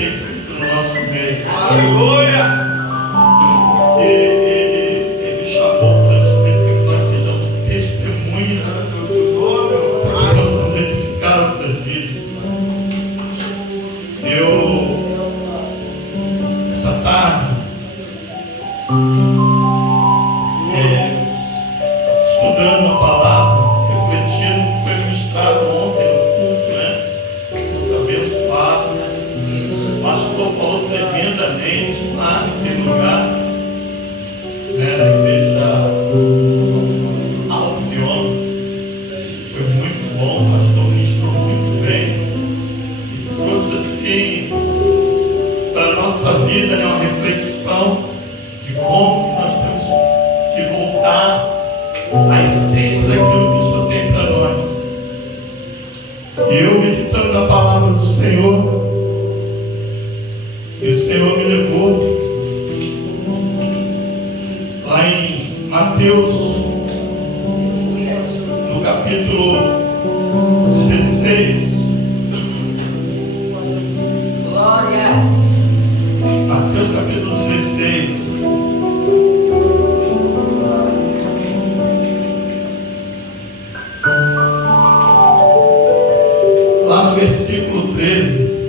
tem feito no nosso meio. Aleluia! Ele chamou para que nós sejamos testemunhas, para que possamos edificar outras vidas. Essa tarde, estudando a palavra, refletindo o que foi ministrado ontem no culto, né? Abençoado. O pastor falou tremendamente lá naquele lugar, né? Na igreja Alfion. Foi muito bom, o pastor ministrou muito bem. E trouxe assim para a nossa vida, né, uma reflexão de como que nós temos que voltar à essência daquilo que o Senhor tem para nós. E eu meditando na palavra do Senhor, e o Senhor me levou lá em Mateus, no capítulo 16. Mateus capítulo 16. Lá no versículo 13.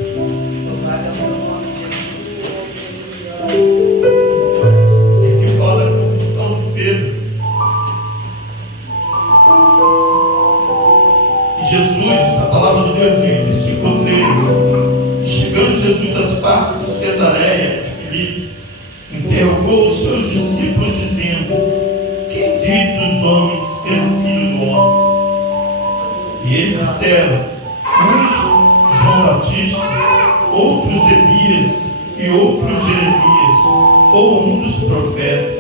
É que fala da confissão de Pedro. E Jesus, a palavra de Deus diz, versículo 13: chegando Jesus às partes de Cesareia de Filipe, interrogou os seus discípulos, dizendo: quem diz os homens ser o Filho do Homem? E eles disseram: uns João Batista, outros Elias, e outros Jeremias, ou um dos profetas.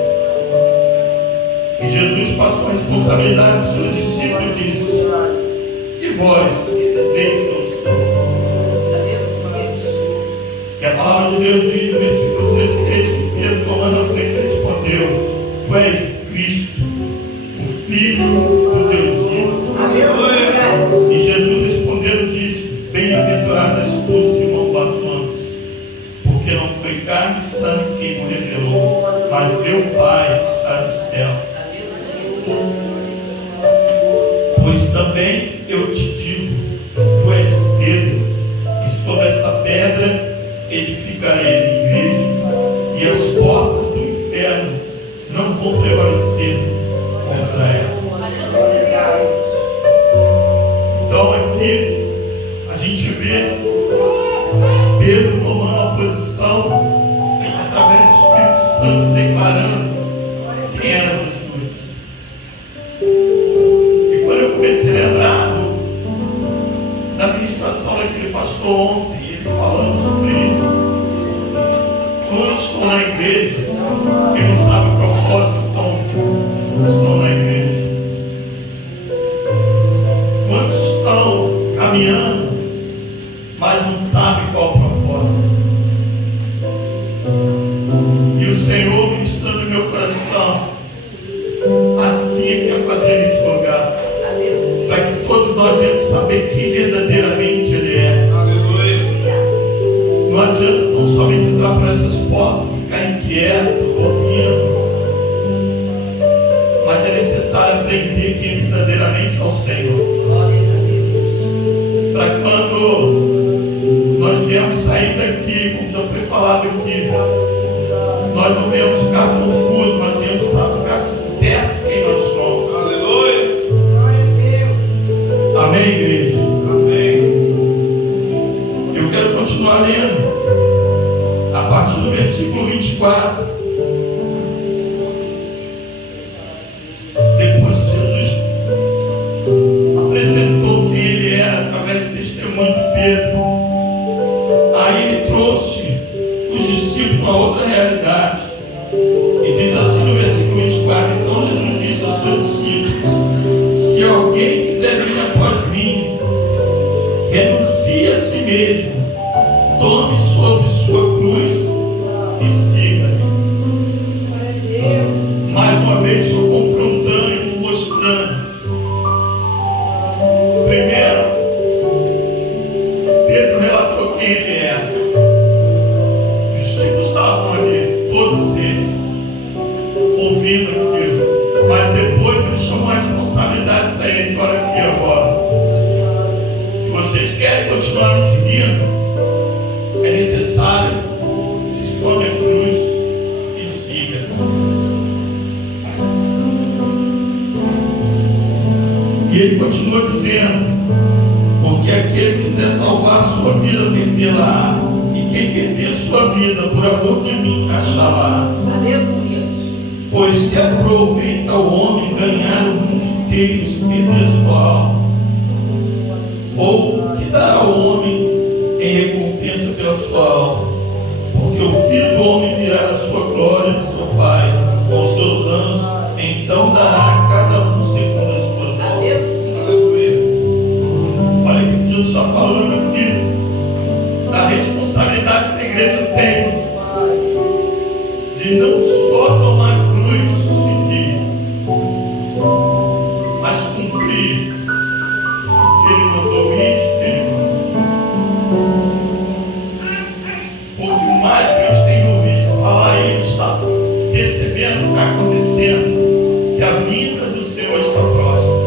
E Jesus passou a responsabilidade dos seus discípulos e disse: e vós, que dizeis que eu sou? E a palavra de Deus diz no versículo 16 que Pedro, tomando a frente, respondeu: tu és o Cristo, o Filho do Deus vivo. E Jesus respondendo disse: bem-aventurado és tu, Simão Barjonas, porque não foi carne e sangue quem o revelou, mas meu Pai que está no céu. Pois também eu te digo: tu és Pedro, e sobre esta pedra edificarei a minha igreja, e as portas do inferno não vão prevalecer contra ela. Então aqui a gente vê Pedro tomando uma posição através do Espírito Santo, declarando quem era Jesus. E quando eu comecei a lembrar da ministração daquele pastor ontem, ele falando sobre isso, quantos estão na igreja e não sabem o propósito, estão na igreja? Quantos estão caminhando, mas não sabem qual o propósito? E o Senhor ministrando no meu coração, assim quer fazer nesse lugar, para que todos nós venhamos saber quem verdadeiramente Ele é. Não adianta tão somente entrar por essas portas e ficar inquieto, ouvindo, mas é necessário aprender quem verdadeiramente é o Senhor, para quando nós viemos sair daqui, como já foi falado aqui, nós não viemos ficar confusos, mas viemos ficar certos quem nós somos. Aleluia! Amém, igreja? Amém. Eu quero continuar lendo a partir do versículo 24. Depois que Jesus apresentou quem Ele era através do testemunho de Pedro, aí Ele trouxe os discípulos a outra realidade. E diz assim no versículo 24: então Jesus disse aos seus discípulos: se alguém quiser vir após mim, renuncie a si mesmo, tome sobre sua cruz e siga-me. Mais uma vez estou confrontando e mostrando. Primeiro, Pedro relatou quem ele era. continua dizendo: porque aquele que quiser salvar a sua vida, perdê-la, e quem perder sua vida por amor de mim, achará. Aleluia. Pois que aproveita o homem ganhar o mundo inteiro e se perder sua alma? Ou que dará ao homem em recompensa pela sua alma? Porque o Filho do Homem virá na sua glória de seu Pai, com os seus anjos, então dará a cada um segundo as suas obras. Olha o que Jesus está falando aqui, da responsabilidade que a igreja tem de não só tomar a cruz e seguir, mas cumprir o que Ele mandou ir, que Ele mandou. Porque o mais que a gente tem ouvido falar, Ele está percebendo o que está acontecendo, que a vinda do Senhor está próxima.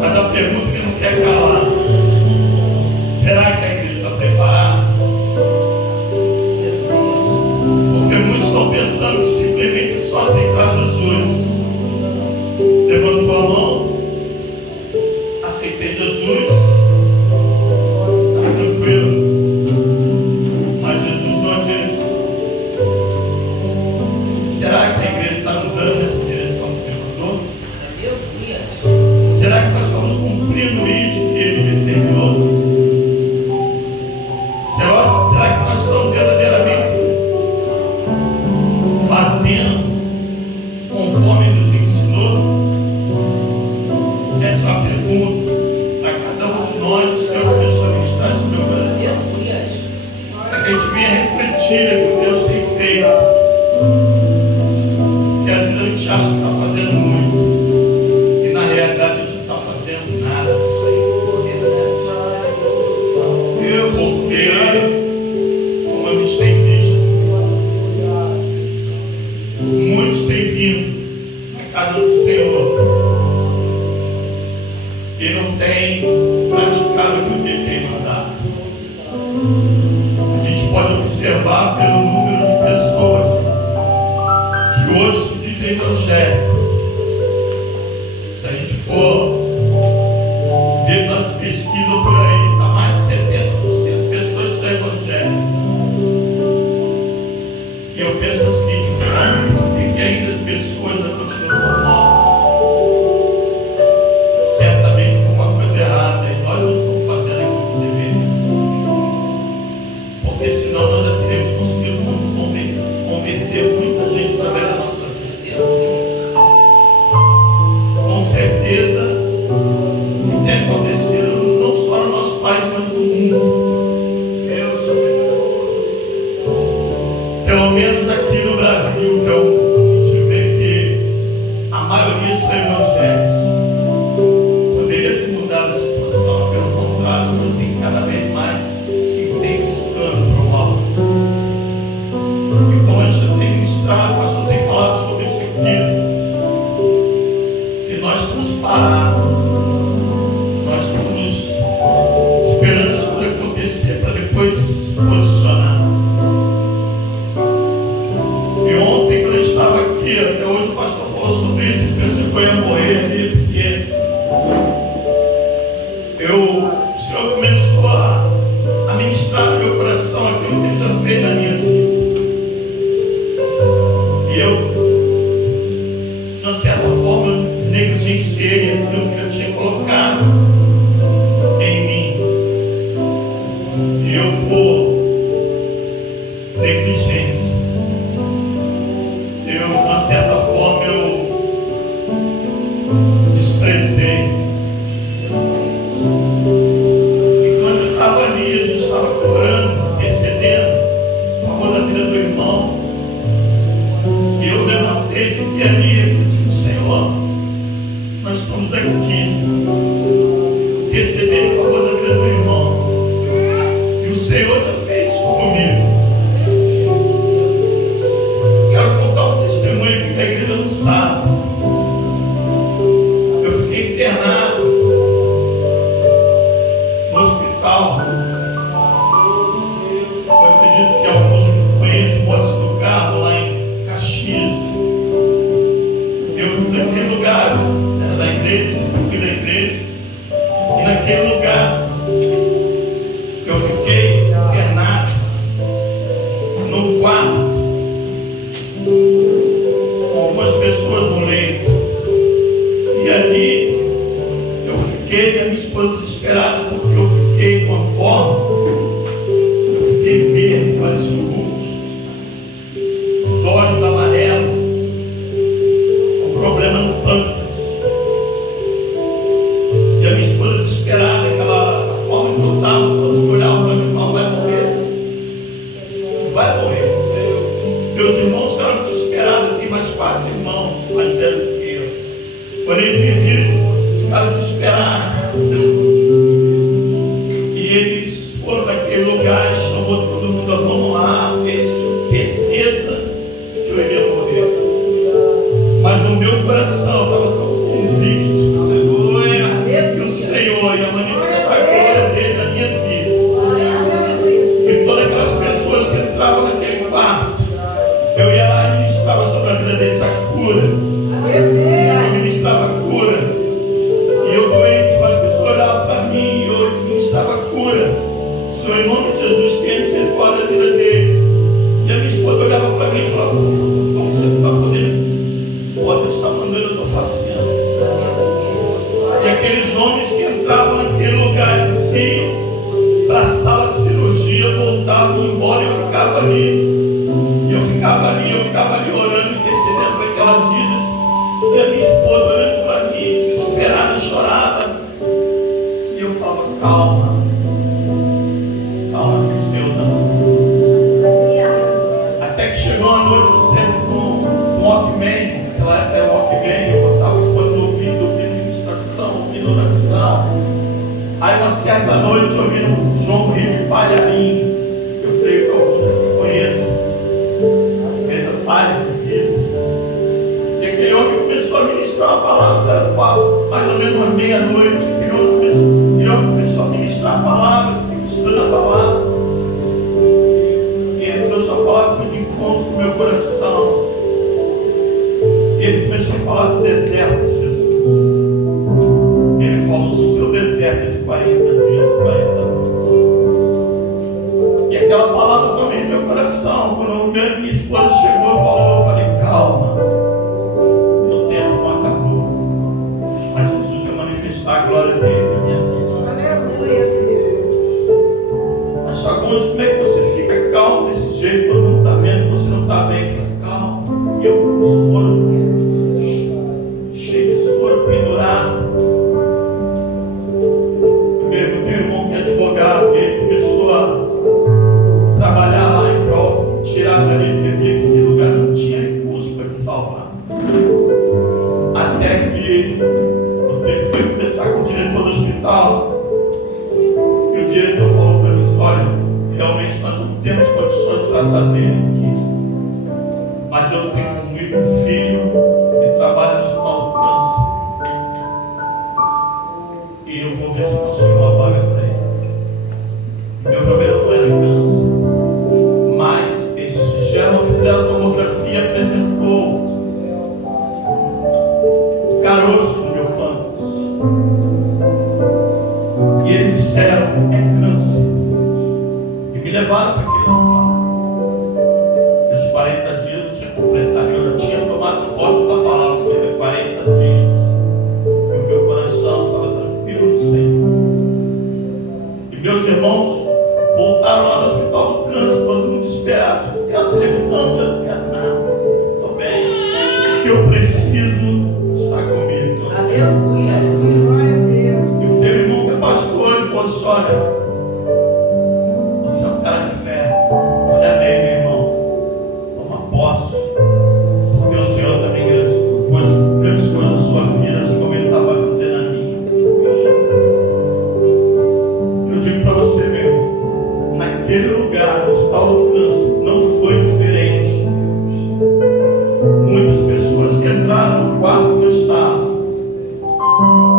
Mas a pergunta que não quer calar: será que a igreja está preparada? Porque muitos estão pensando que simplesmente é só aceitar Jesus. Levantou a mão, aceitei Jesus, está tranquilo. Mas Jesus não é direção. Será que a igreja está andando nessa direção que Ele mandou? Será que nós estamos cumprindo o ide que Ele determinou? Será que nós estamos verdadeiramente fazendo conforme Ele nos ensinou? Essa é uma pergunta para cada um de nós. O Senhor começou a ministrar isso no meu coração, para que a gente venha refletir o que Deus tem feito. Porque às vezes a gente acha que está fazendo muito, e na realidade a gente não está fazendo nada do Senhor. Porque, como a gente tem visto, muitos têm vindo à casa do Senhor e não têm praticado aquilo que Ele tem mandado. A gente pode observar pelo número de pessoas que hoje se dizem evangélicos. Se a gente for ver na pesquisa por aí, está mais de 70% de pessoas que são evangélicas. E eu penso assim: por que ainda as pessoas ainda continuam normais? Certamente tem alguma coisa errada e nós não estamos fazendo aquilo que deveríamos. Porque senão nós já teríamos conseguido converter muita gente através da nossa vida. Com certeza que tem acontecido não só no nosso país, mas no mundo. Pelo menos aqui no Brasil, que a gente vê que a maioria são evangélicos. Poderia ter mudado a situação, pelo contrário, mas tem cada vez mais se intensificando para o mal. E como a gente já tem ministrado, o pastor tem falado sobre isso aqui, que nós estamos parados, nós estamos esperando as coisas acontecer para depois se posicionar. E ontem, quando a gente estava aqui, até hoje o pastor falou sobre isso, eu pensei que eu ia morrer ali, porque o Senhor começou a ministrar no meu coração aquilo que Ele já fez na minha vida. E eu, de uma certa forma, negligenciei aquilo que eu tinha colocado em mim. E eu, por negligência, de uma certa forma, eu desprezei. E quando eu estava ali, a gente estava orando, intercedendo a favor da vida do irmão. E eu levantei, fiquei ali e refletindo: Senhor, nós estamos aqui intercedendo em favor da vida do irmão. E o Senhor já fez isso comigo. Quero contar um testemunho que a igreja não sabe. Eu fiquei internado no hospital. Eu acredito que alguns aqui conhecem o Moça do Carmo, lá em Caxias. Eu fui naquele lugar, era da igreja, sempre fui da igreja. 4 irmãos mais velhos do que eu. Quando eles me viram, ficaram desesperados. E eles foram naquele lugar e chamou todo mundo, vamos lá, porque eles tinham certeza de que eu iria morrer. Mas no meu coração eu estava tão convicto, aleluia, que o Senhor ia manifestar a glória dele na minha vida. E todas aquelas pessoas que entravam naquele quarto, eu ia lá e ministrava sobre a vida deles a cura. Eu ministrava a cura. E eu doente, mas as pessoas olhavam para mim e eu ministrava a cura. Senhor, em nome de Jesus, tenha misericórdia da vida deles. E a minha esposa olhava para mim e falava, como você não está podendo? Deus está mandando, eu estou fazendo. E aqueles homens que entravam naquele lugar, eles iam para a sala de cirurgia, voltavam embora e eu ficava ali. E eu ficava ali orando, intercedendo por aquelas vidas. E a minha esposa olhando para mim, desesperada, chorava. E eu falava, calma, calma que o Senhor está mandando. Até que chegou a noite, o Senhor com um Walkman, naquela época era um Walkman, eu botava o fone no ouvido, ouvindo ministração, ouvindo oração. Aí uma certa noite, ouvindo João Ribe Palharim, eu creio que alguns aqui conhecem, Pedro Paz e vida. E aquele homem começou a ministrar uma palavra, era mais ou menos uma meia-noite, aquele homem começou a ministrar a palavra, ministrando a palavra. E ele trouxe a palavra, foi de encontro com o meu coração. Ele começou a falar do deserto de Jesus. Ele falou, o seu deserto é de 40 dias e 40 noites. E aquela palavra também no meu coração. Quando minha esposa chegou e falou, eu falei, calma, meu tempo não acabou. Mas Jesus vai manifestar a glória dele na minha vida. Mas só como é que você fica calmo desse jeito? Todo mundo está vendo que você não está bem. Eu falei, calma. E eu com soro, cheio de soro pendurado. Meu irmão que é advogado, ele começou a trabalhar lá em prol, tirar dali, porque via que aquele lugar não tinha recurso para me salvar. Até que ele foi conversar com o diretor do hospital. E o diretor falou para mim, olha, realmente nós não temos condições de tratar dele aqui. Mas eu tenho um filho que trabalha no hospital do câncer. E eu vou ver se eu consigo uma vaga para ele. Meu problema não era câncer. Mas eles fizeram a tomografia e apresentou caroço no meu pâncreas. E eles disseram, é câncer. E me levaram para aquele hospital. Os 40 dias eu tinha completado. Eu já tinha tomado posse dessa palavra, Senhor, 40 dias. E o meu coração estava tranquilo do Senhor. E meus irmãos voltaram lá no hospital do câncer, todo mundo desesperado. Eu não quero televisão, eu não quero nada. Estou bem. O que eu preciso está comigo. Aleluia. E o teu irmão que é pastor, ele falou assim, olha, você é um cara de fé. Eu falei, amém, meu irmão. Toma posse. Porque o Senhor também grandes coisas na sua vida, assim como Ele vai fazer na minha. Eu digo para você, meu irmão, naquele lugar, no hospital do câncer, não foi diferente. Muitas pessoas que entraram no quarto que eu estava,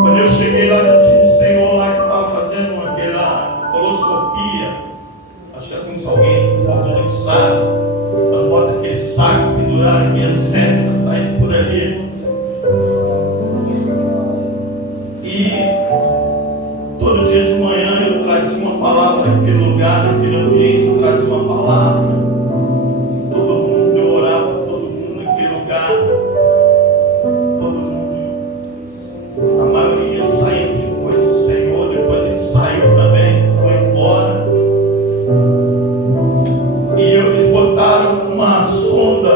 quando eu cheguei lá, já tinha um senhor lá que estava fazendo aquela coloscopia. Acho que alguns aqui sabem, quando bota aquele saco pendurado aqui, as células saem por ali. E todo dia de manhã eu trazia uma palavra naquele lugar, naquele ambiente, eu trazia uma palavra. Todo mundo, eu orava por todo mundo naquele lugar. Todo mundo, a maioria saindo, ficou esse Senhor, depois ele saiu também, foi embora. E eles botaram uma sonda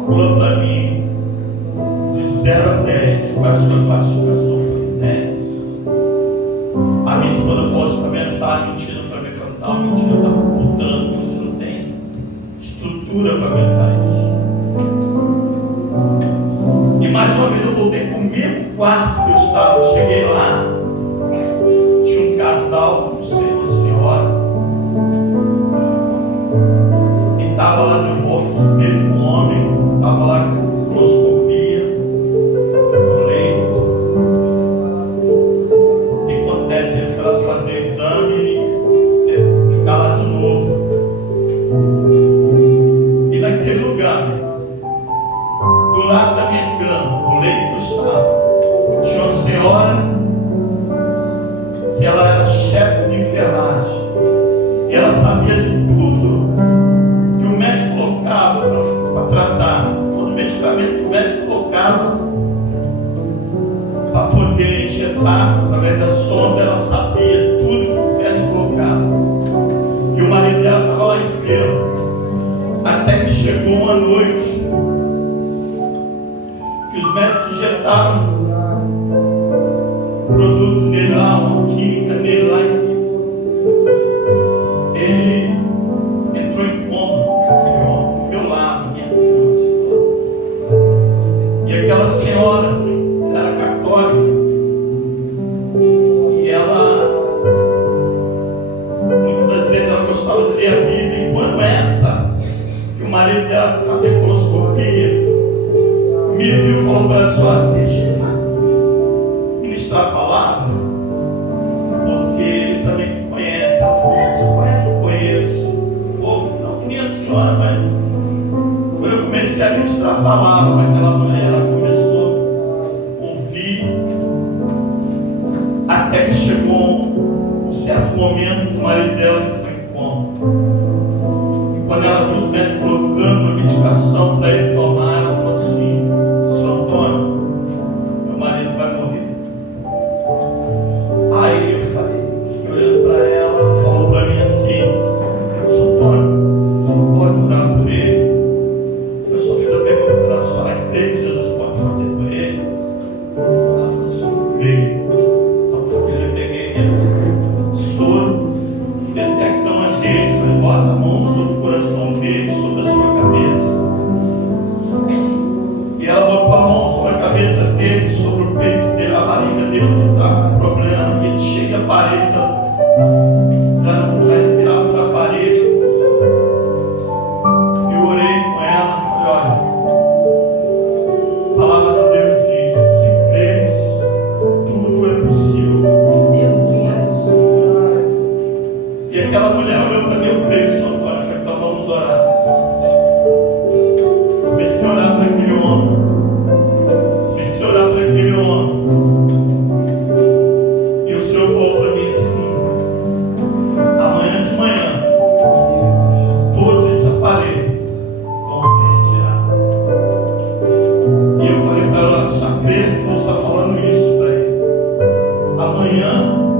Calcula para mim de 0 a 10 qual é a sua classificação. Foi 10. A minha esposa falou assim: também não estava mentindo para mim. Falei: estava mentindo, estava ocultando, porque você não tem estrutura para aguentar isso. E mais uma vez eu voltei para o mesmo quarto que eu estava. Cheguei lá, tinha um casal, um senhor e uma senhora, e estava lá de volta esse mesmo homem, estava lá com coloscopia no leito. E acontece, ele foi lá fazer exame e ficar lá de novo. E naquele lugar, do lado da minha cama, do leito que eu estava, tinha uma senhora que ela era chefe de enfermagem. E ela sabia de tudo que o médico colocava para tratar, todo medicamento que o médico colocava para poder injetar através da sonda. Ela sabia tudo que o médico colocava. E o marido dela estava lá enfermo. Até que chegou uma noite que os médicos injetaram um produto nele lá, uma química nele lá, e ele entrou em coma, aquele homem, do meu lado, minha cama, e aquela senhora, ela era católica, e ela, muitas das vezes ela gostava de ler a Bíblia, e quando essa, que o marido dela fazia coloscopia, me viu e falou para ela: só deixa ele ministrar a palavra, porque ele também conhece. Ela falou: você conhece? Eu conheço. Ou não que nem a senhora, mas quando eu comecei a ministrar a palavra para aquela mulher, ela começou a ouvir, até que chegou um certo momento que o marido dela entrou em coma. E quando ela viu os médicos colocando uma medicação para ele tomar, ela falou assim: Sr. Antônio, meu marido vai morrer. Aí eu falei, fiquei olhando para ela, ela falou para mim assim: Sr. Antônio, você pode orar por ele? Eu só fiz a pergunta para ela: a senhora crê que Jesus pode fazer por ele? Ela falou assim: creio. Então eu peguei minha soro, fui até a cama dele, falei: bota a mão sobre o coração dele, sobre a sua cabeça. E ela botou a mão sobre a cabeça dele, sobre o peito dele, a barriga dele, onde estava com problema. E ele chega a parede, já não respirava por aparelho. Eu orei com ela e falei: olha, a palavra de Deus diz: se creres, tudo é possível. E aquela mulher olhou para mim: eu creio, Sr. Antônio. Eu falei: então vamos orar. Comecei a orar para aquele homem. E o Senhor falou para mim assim: amanhã de manhã todos esses aparelhos vão ser retirados. E eu falei para ela: só acredito que você está falando isso para ele. Amanhã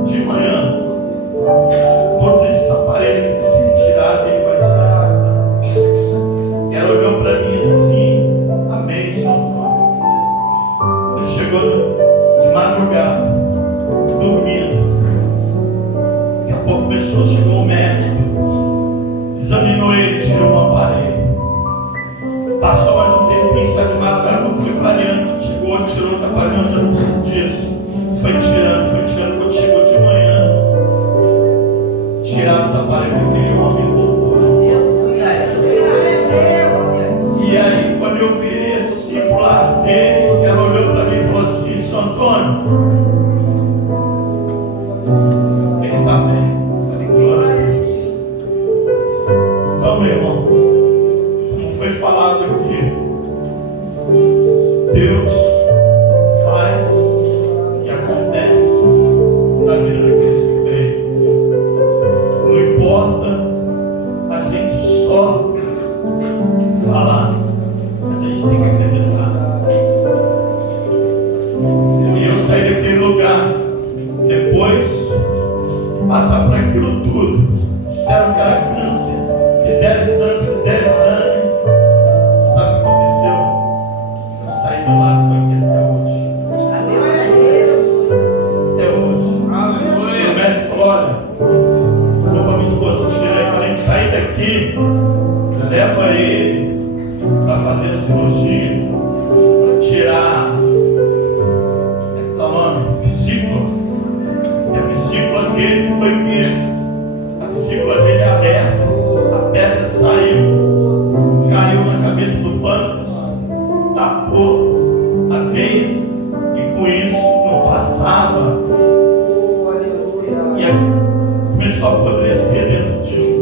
de manhã todos esses aparelhos vão ser retirados e ele vai sair. E ela olhou para mim assim: amém, Senhor Antônio. Quando chegou de madrugada, dormindo, daqui a pouco chegou um médico, examinou ele, tirou um aparelho. Passou mais um tempo, quem sabe de madrugada, quando foi clareando, chegou, tirou outro aparelho, já não precisa disso. Foi tirando, quando chegou de manhã, tiraram os aparelhos daquele homem louco. E aí, quando eu virei assim pro lado dele, ela olhou para mim e falou assim: Sr. Antônio, ele está bem. Eu falei: glória a Deus. Então, meu irmão, como foi falado aqui, Deus faz e acontece na vida daqueles que creem. Não importa a gente só falar, mas a gente tem que acreditar. E eu saí daquele lugar, depois de passar por aquilo tudo, disseram que era câncer, fizeram exame, sabe o que aconteceu? tapou a veia e com isso não passava. E aí começou a apodrecer dentro de mim.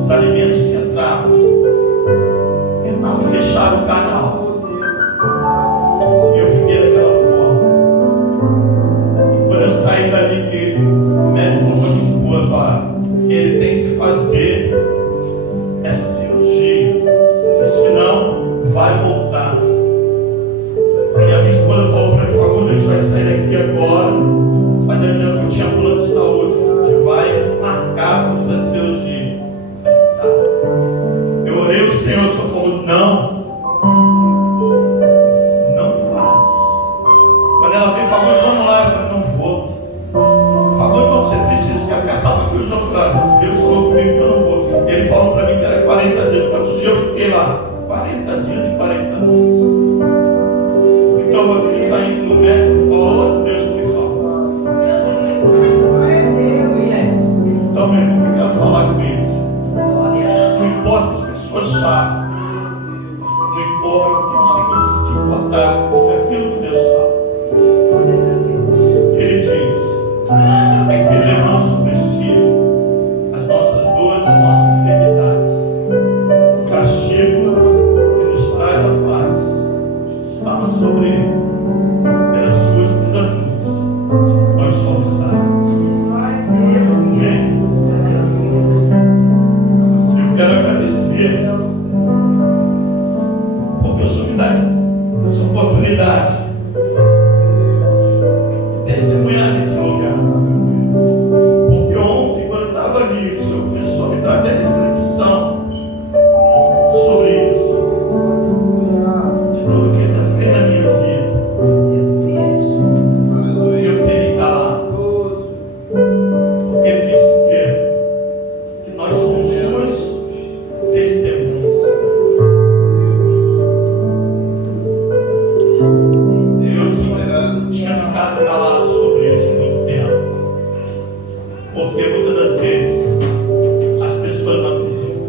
Os alimentos que entravam tentavam fechar o canal. E eu fiquei daquela forma. E quando eu saí dali, que o médico falou para minha esposa lá, ele tem que fazer essa cirurgia, porque senão vai voltar. E a minha esposa falou para mim, Fagundes, a gente vai sair daqui agora, mas eu tinha plano de saúde, a gente vai marcar para fazer cirurgia. Tá. Eu orei ao Senhor, o Senhor falou, não faz. Quando ela veio, Fagundes, vamos lá, eu falei, não vou. Fagundes, não, você precisa ficar casado com Deus, não falei, Deus falou comigo que eu não vou. Ele falou para mim que era 40 dias, quantos dias eu fiquei lá? 40 dias e 40 dias. Então eu vou acreditar indo no médico e falou, Deus que me fala. Então, meu irmão, eu quero falar com isso. Não importa o que as pessoas sabem. Não importa o que você tem que se importar com aquilo que Deus fala. Ele diz é que Ele levou sobre si as nossas dores, as nossas enfermidades. O castigo que nos traz a paz estava sobre Ele. Pelas suas pisaduras nós somos salvos. Amém? Eu quero agradecer porque o Senhor me dá essa oportunidade de testemunhar nesse lugar. Porque ontem, quando eu estava ali, o Senhor começou a me trazer reflexão sobre isso, de tudo que Ele já fez na minha vida. E eu tenho me calado, porque Ele disse que nós somos suas testemunhas. Eu tinha ficado calado sobre isso muito tempo, porque muitas das vezes as pessoas não acreditam,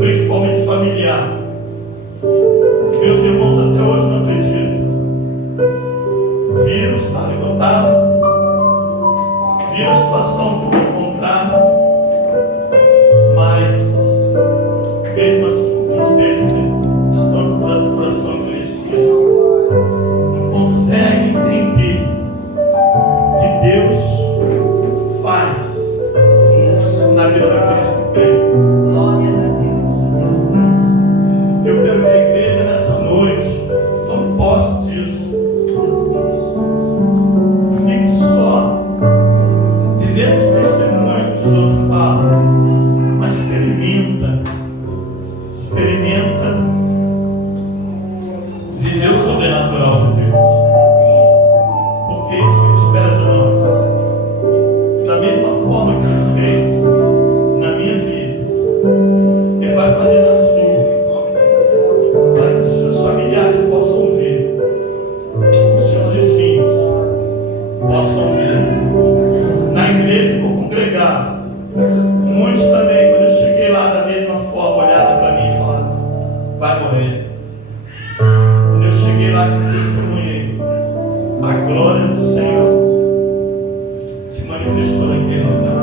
principalmente familiar. Meus irmãos até hoje não acreditam. Viram o estado que eu estava, viram a situação que eu me encontrava, mas mesmo assim, alguns deles estão com o coração endurecido. Não conseguem entender que Deus faz na vida daqueles que creem. Eu quero que a igreja nessa noite tome posse disso. Não fique só vivendo os testemunhos que os outros falam, mas experimenta viver o sobrenatural de Deus. Porque isso que Ele espera de nós. Da mesma forma que Ele fez na minha vida, Ele vai fazer na sua, para que os seus familiares possam ver, os seus vizinhos possam ver. Na igreja que eu congregava, muitos também, quando eu cheguei lá da mesma forma, olharam para mim e falaram, vai morrer. Quando eu cheguei lá, testemunhei, a glória do Senhor se manifestou naquele lugar.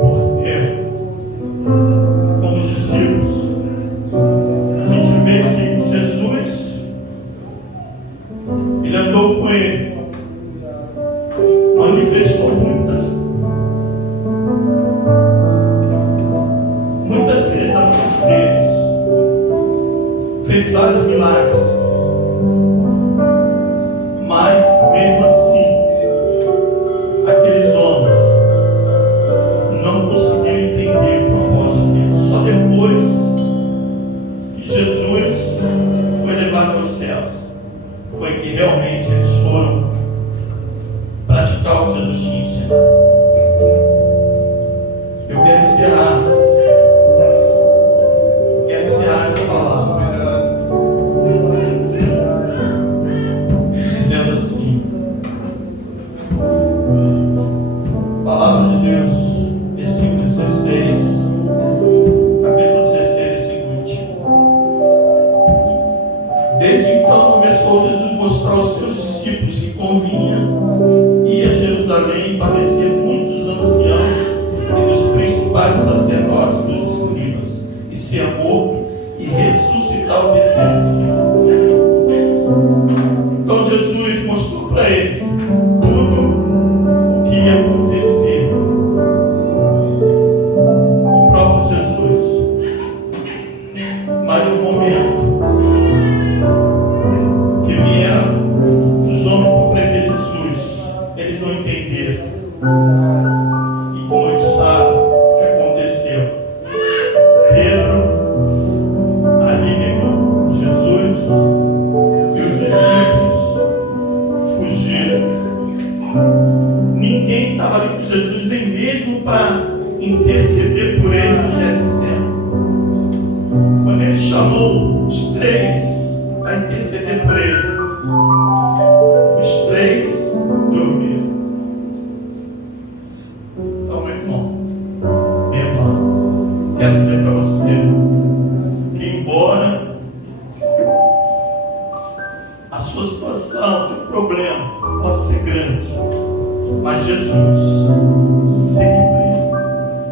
Porque, como os discípulos, a gente vê que Jesus, Ele andou com Ele, manifestou muitas vezes na frente deles, fez vários milagres, mas mesmo assim aqueles homens não conseguiram entender o propósito deles. Só depois que Jesus foi levado aos céus foi que realmente eles foram praticar o que Jesus tinha ensinado. Eu quero encerrar essa palavra dizendo assim: interceder por ele no Getsemane. Quando ele chamou os três para interceder por ele, os três dormiram. Então, meu irmão, minha irmã, quero dizer para você que, embora a sua situação, o teu problema possa ser grande, mas Jesus sempre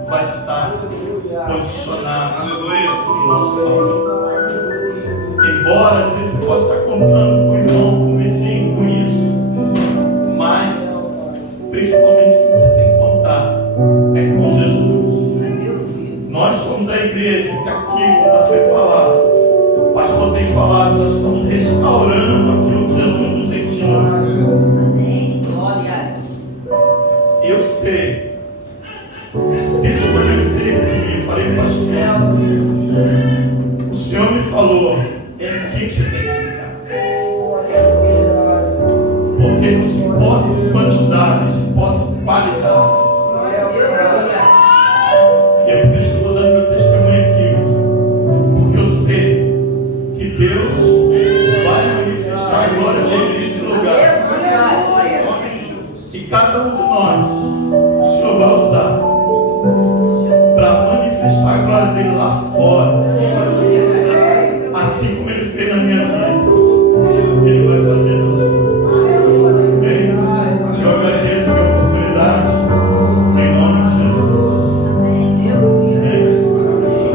vai estar posicionado em nosso favor. Embora às vezes você possa estar contando com o irmão, com o vizinho, com isso, mas principalmente o que você tem que contar é com Jesus. Nós somos a igreja que aqui, quando foi falado, o pastor tem falado, nós estamos restaurando aquilo que Jesus nos ensinou. Eu sei, desde quando eu entrei aqui, eu falei, pastor, o Senhor me falou, é aqui que você tem que ficar. Porque não se importa com quantidade, se importa com qualidade. E é por isso que eu estou dando meu testemunho aqui, porque eu sei que Deus vai manifestar a glória dele nesse lugar. E cada um de nós, o Senhor vai usar para manifestar a glória dele lá fora.